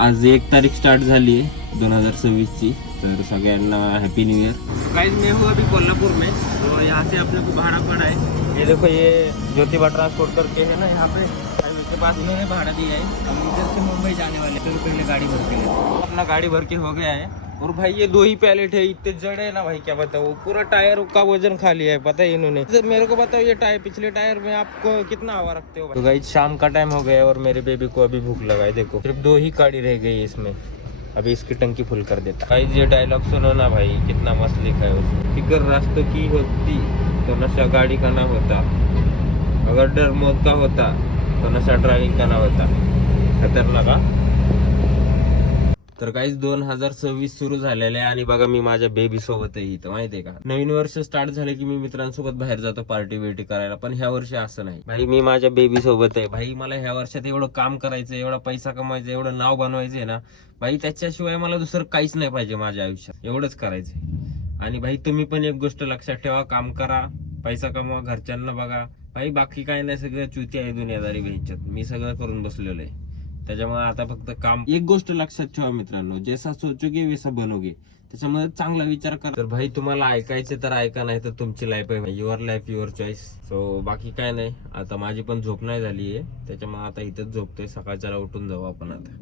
आज 1 तारीख स्टार्ट झाली है 2026 ची। तर सगळ्यांना हैप्पी न्यू ईयर। गाइस मैं हूँ अभी कोल्हापुर में, तो यहाँ से अपने को भाड़ा पड़ा है। ये देखो, ये ज्योतिबा ट्रांसपोर्ट करके है ना, यहाँ पे हाईवे के पास इन्होंने भाड़ा दिया है। हम इधर से मुंबई जाने वाले, तो पहले गाड़ी भर के लेते। अपना गाड़ी भर के हो गया है। और भाई ये 2 ही पैलेट है, इतने जड़ है ना भाई, क्या बताओ। पूरा टायर का वजन खा लिया है, पता है इन्होंने। तो मेरे को बताओ, ये टायर, पिछले टायर में आपको कितना हवा रखते हो भाई? तो गाइस शाम का टाइम हो गया और मेरे बेबी को अभी भूख लगा है। देखो सिर्फ 2 ही गाड़ी रह गई है इसमें, अभी इसकी टंकी फुल कर देता। गाइस ये डायलॉग सुनो ना भाई, कितना मस्त लिखा है उसमें। फिक्र रास्तों की होती तो नशा गाड़ी का ना होता, अगर डर मौत का होता तो नशा ड्रायव्हिंग का ना होता। खतरनाक हा? तर काहीच 2026 सुरू झालेलं आहे आणि बघा मी माझ्या बेबी सोबतही इथं, माहितीये का। नवीन वर्ष स्टार्ट झाले की मी मित्रांसोबत बाहेर जातो पार्टी बिर्टी करायला, पण ह्या वर्षी असं नाही भाई। मी माझ्या बेबी सोबत आहे भाई। मला ह्या वर्षात एवढं काम करायचं, एवढा पैसा कमवायचा, एवढं नाव बनवायचंय ना भाई, त्याच्याशिवाय मला दुसरं काहीच नाही पाहिजे माझ्या आयुष्यात। एवढंच करायचंय। आणि भाई तुम्ही पण एक गोष्ट लक्षात ठेवा, काम करा, पैसा कमवा, घरच्यांना बघा भाई। बाकी काय नाही, सगळं चुती आहे दुनियादारी भ्यायच्यात। मी सगळं करून बसलेलो आहे, त्याच्यामुळे आता फक्त काम। एक गोष्ट लक्षात ठेवा मित्रांनो, जैसा सोचोगे वैसा बनोगे। त्याच्यामुळे चांगला विचार करा। तर भाई तुम्हाला ऐकायचे तर ऐका, नाही तर तुमची लाईफ आहे, your life your choice. So बाकी काय नाही, आता माझी पण झोप नाही झाली आहे, त्याच्यामुळे आता इथंच झोपतोय। सकाळच्याला उठून जाऊ आपण आता।